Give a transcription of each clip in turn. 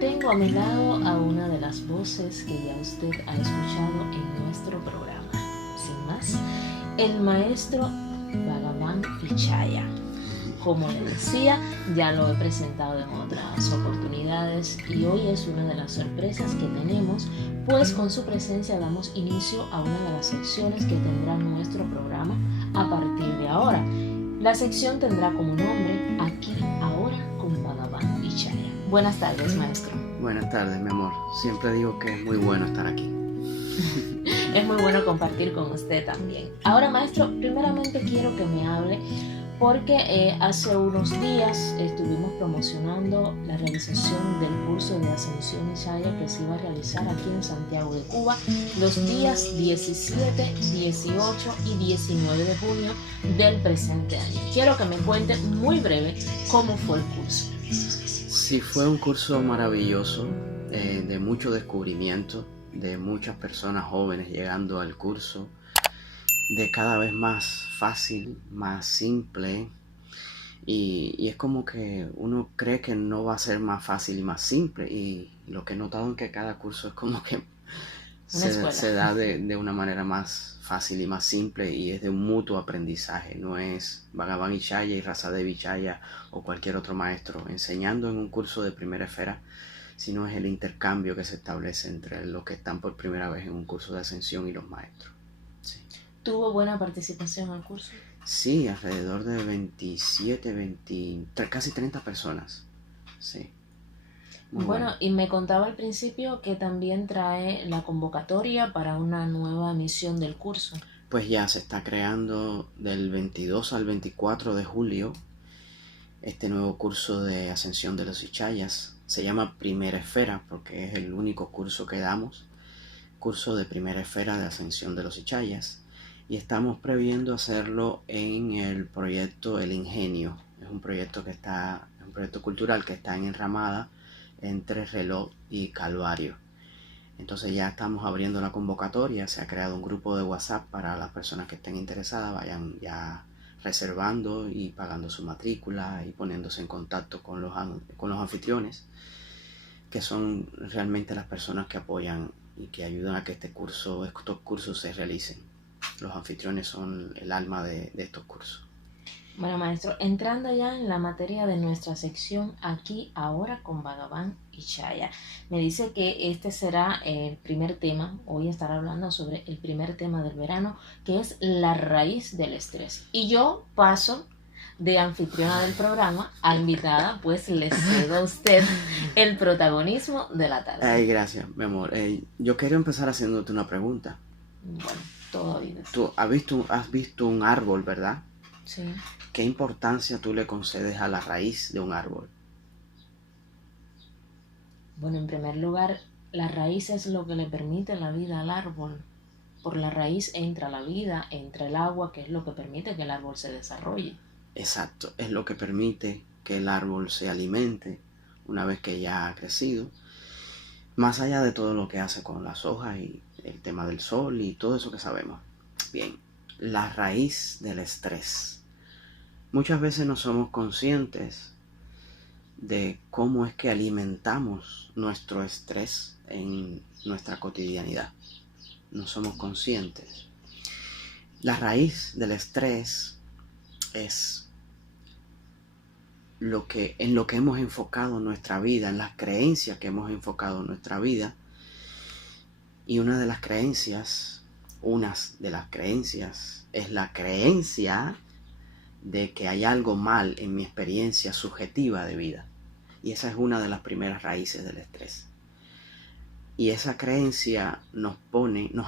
Tengo a mi lado a una de las voces que ya usted ha escuchado en nuestro programa. Sin más, el maestro Bhagavan Pichaya. Como le decía, ya lo he presentado en otras oportunidades y hoy es una de las sorpresas que tenemos, pues con su presencia damos inicio a una de las secciones que tendrá nuestro programa a partir de ahora. La sección tendrá como nombre Aquí, Ahora con Bhagavan Pichaya. Buenas tardes, maestro. Buenas tardes, mi amor. Siempre digo que es muy bueno estar aquí. Es muy bueno compartir con usted también. Ahora, maestro, primeramente quiero que me hable porque hace unos días estuvimos promocionando la realización del curso de Ascensión Ishaya que se iba a realizar aquí en Santiago de Cuba los días 17, 18 y 19 de junio del presente año. Quiero que me cuente muy breve cómo fue el curso. Sí, fue un curso maravilloso, de mucho descubrimiento, de muchas personas jóvenes llegando al curso, de cada vez más fácil, más simple, y es como que uno cree que no va a ser más fácil y más simple, y lo que he notado es que cada curso es como que se da de una manera más fácil y más simple, y es de un mutuo aprendizaje. No es Bhagavan Ishaya y Rasadev Ishaya o cualquier otro maestro enseñando en un curso de primera esfera, sino es el intercambio que se establece entre los que están por primera vez en un curso de ascensión y los maestros. Sí. ¿Tuvo buena participación en el curso? Sí, alrededor de 27, 20, casi 30 personas. Sí. Muy bueno, y me contaba al principio que también trae la convocatoria para una nueva emisión del curso. Pues ya se está creando del 22 al 24 de julio este nuevo curso de Ascensión de los Ichayas. Se llama Primera Esfera porque es el único curso que damos, curso de Primera Esfera de Ascensión de los Ichayas, y estamos previendo hacerlo en el proyecto El Ingenio. Es un proyecto cultural que está en Enramada entre Reloj y Calvario. Entonces ya estamos abriendo la convocatoria, se ha creado un grupo de WhatsApp para las personas que estén interesadas, vayan ya reservando y pagando su matrícula y poniéndose en contacto con los anfitriones, que son realmente las personas que apoyan y que ayudan a que estos cursos se realicen. Los anfitriones son el alma de estos cursos. Bueno, maestro, entrando ya en la materia de nuestra sección Aquí, Ahora con Bhagavan Ishaya, me dice que este será el primer tema. Hoy estará hablando sobre el primer tema del verano, que es la raíz del estrés. Y yo paso de anfitriona del programa a invitada, pues le cedo a usted el protagonismo de la tarde. Ay, gracias, mi amor. Yo quería empezar haciéndote una pregunta. Bueno, todo bien. Tú has visto un árbol, ¿verdad? Sí. ¿Qué importancia tú le concedes a la raíz de un árbol? Bueno, en primer lugar, la raíz es lo que le permite la vida al árbol. Por la raíz entra la vida, entra el agua, que es lo que permite que el árbol se desarrolle. Exacto, es lo que permite que el árbol se alimente una vez que ya ha crecido, más allá de todo lo que hace con las hojas y el tema del sol y todo eso que sabemos. Bien, la raíz del estrés. Muchas veces no somos conscientes de cómo es que alimentamos nuestro estrés en nuestra cotidianidad. No somos conscientes. La raíz del estrés es en lo que hemos enfocado nuestra vida, en las creencias que hemos enfocado nuestra vida. Y unas de las creencias es la creencia de que hay algo mal en mi experiencia subjetiva de vida. Y esa es una de las primeras raíces del estrés. Y esa creencia nos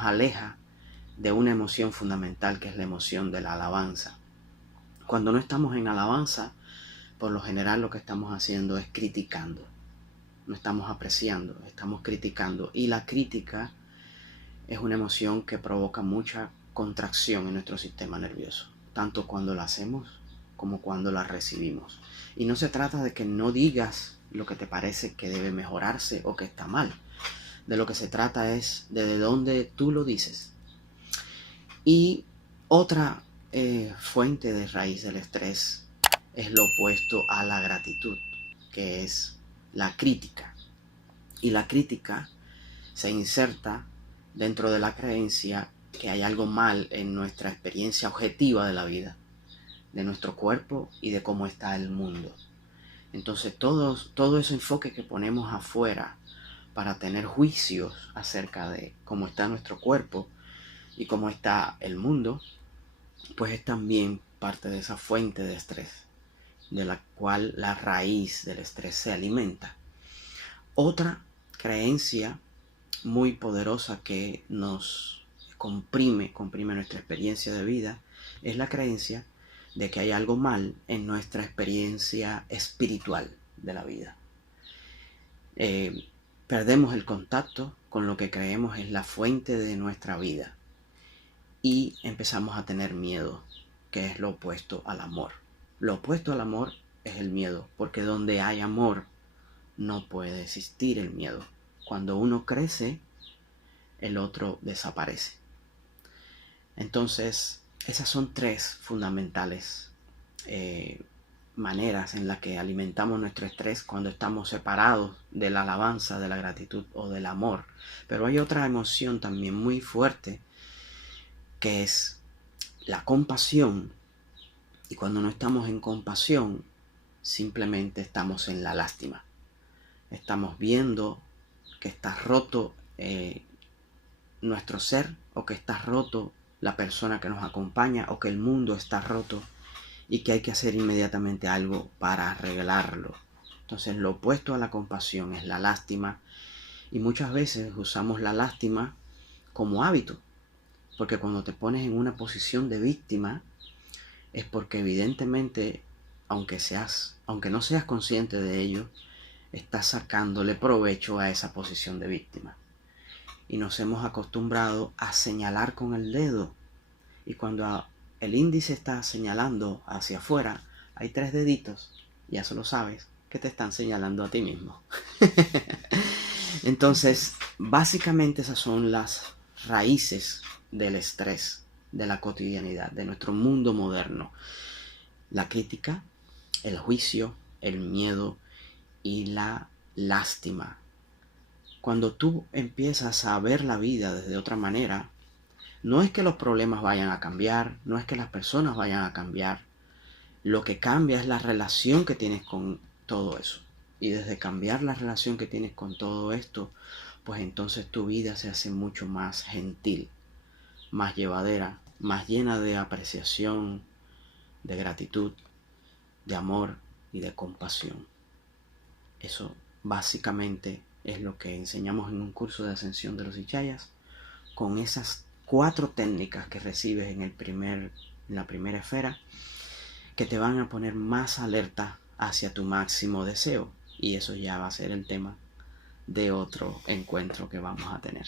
aleja de una emoción fundamental, que es la emoción de la alabanza. Cuando no estamos en alabanza, por lo general lo que estamos haciendo es criticando. No estamos apreciando, estamos criticando. Y la crítica es una emoción que provoca mucha contracción en nuestro sistema nervioso, tanto cuando la hacemos como cuando la recibimos. Y no se trata de que no digas lo que te parece que debe mejorarse o que está mal. De lo que se trata es de dónde tú lo dices. Y otra fuente de raíz del estrés es lo opuesto a la gratitud, que es la crítica. Y la crítica se inserta dentro de la creencia que hay algo mal en nuestra experiencia objetiva de la vida, de nuestro cuerpo y de cómo está el mundo. Entonces todo ese enfoque que ponemos afuera para tener juicios acerca de cómo está nuestro cuerpo y cómo está el mundo, pues es también parte de esa fuente de estrés, de la cual la raíz del estrés se alimenta. Otra creencia muy poderosa que nos comprime nuestra experiencia de vida es la creencia de que hay algo mal en nuestra experiencia espiritual de la vida. Perdemos el contacto con lo que creemos es la fuente de nuestra vida y empezamos a tener miedo, que es lo opuesto al amor. Lo opuesto al amor es el miedo, porque donde hay amor no puede existir el miedo. Cuando uno crece, el otro desaparece. Entonces, esas son tres fundamentales maneras en las que alimentamos nuestro estrés cuando estamos separados de la alabanza, de la gratitud o del amor. Pero hay otra emoción también muy fuerte, que es la compasión. Y cuando no estamos en compasión, simplemente estamos en la lástima. Estamos viendo que está roto nuestro ser, o que está roto la persona que nos acompaña, o que el mundo está roto y que hay que hacer inmediatamente algo para arreglarlo. Entonces lo opuesto a la compasión es la lástima, y muchas veces usamos la lástima como hábito, porque cuando te pones en una posición de víctima es porque evidentemente, aunque no seas consciente de ello, estás sacándole provecho a esa posición de víctima. Y nos hemos acostumbrado a señalar con el dedo, y cuando el índice está señalando hacia afuera, hay 3 deditos, ya solo sabes que te están señalando a ti mismo. Entonces, básicamente esas son las raíces del estrés, de la cotidianidad, de nuestro mundo moderno. La crítica, el juicio, el miedo y la lástima. Cuando tú empiezas a ver la vida desde otra manera, no es que los problemas vayan a cambiar, no es que las personas vayan a cambiar. Lo que cambia es la relación que tienes con todo eso. Y desde cambiar la relación que tienes con todo esto, pues entonces tu vida se hace mucho más gentil, más llevadera, más llena de apreciación, de gratitud, de amor y de compasión. Eso básicamente es lo que enseñamos en un curso de ascensión de los Hichayas, con esas 4 técnicas que recibes en la primera esfera, que te van a poner más alerta hacia tu máximo deseo. Y eso ya va a ser el tema de otro encuentro que vamos a tener.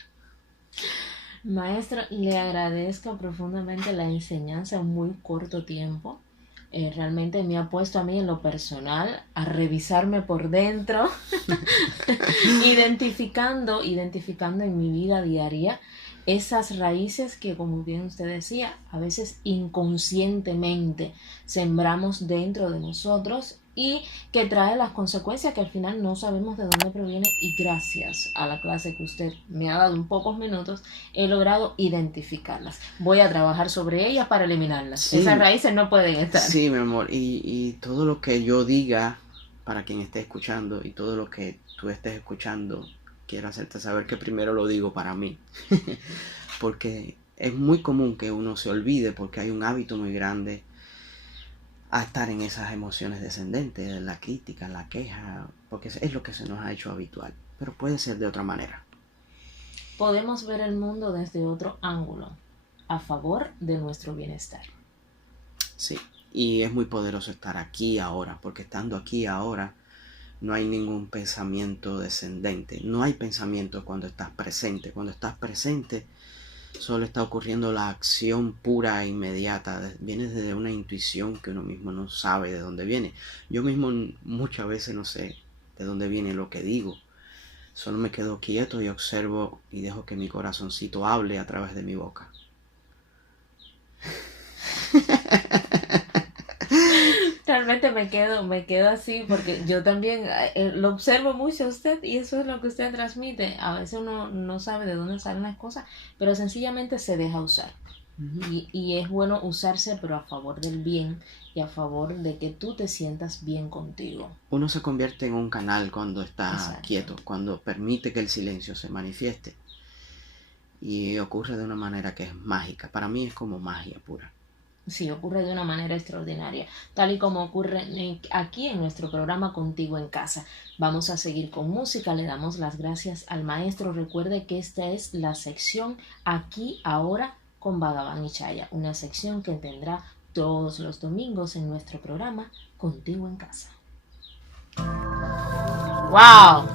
Maestro, le agradezco profundamente la enseñanza en muy corto tiempo. Realmente me ha puesto a mí en lo personal a revisarme por dentro, identificando en mi vida diaria esas raíces que, como bien usted decía, a veces inconscientemente sembramos dentro de nosotros y que trae las consecuencias que al final no sabemos de dónde proviene, y gracias a la clase que usted me ha dado en pocos minutos he logrado identificarlas. Voy a trabajar sobre ellas para eliminarlas. Sí, esas raíces no pueden estar. Sí, mi amor, y todo lo que yo diga para quien esté escuchando y todo lo que tú estés escuchando, quiero hacerte saber que primero lo digo para mí. Porque es muy común que uno se olvide, porque hay un hábito muy grande a estar en esas emociones descendentes, la crítica, la queja, porque es lo que se nos ha hecho habitual, pero puede ser de otra manera. Podemos ver el mundo desde otro ángulo, a favor de nuestro bienestar. Sí, y es muy poderoso estar aquí ahora, porque estando aquí ahora no hay ningún pensamiento descendente, no hay pensamiento cuando estás presente. Cuando estás presente solo está ocurriendo la acción pura e inmediata, viene desde una intuición que uno mismo no sabe de dónde viene. Yo mismo muchas veces no sé de dónde viene lo que digo, solo me quedo quieto y observo y dejo que mi corazoncito hable a través de mi boca. realmente me quedo así porque yo también lo observo mucho a usted y eso es lo que usted transmite. A veces uno no sabe de dónde salen las cosas, pero sencillamente se deja usar. Y es bueno usarse, pero a favor del bien y a favor de que tú te sientas bien contigo. Uno se convierte en un canal cuando está Exacto. quieto, cuando permite que el silencio se manifieste. Y ocurre de una manera que es mágica. Para mí es como magia pura. Sí, ocurre de una manera extraordinaria, tal y como ocurre aquí en nuestro programa Contigo en Casa. Vamos a seguir con música, le damos las gracias al maestro. Recuerde que esta es la sección Aquí Ahora con Bhagavan y Chaya, una sección que tendrá todos los domingos en nuestro programa Contigo en Casa. ¡Wow!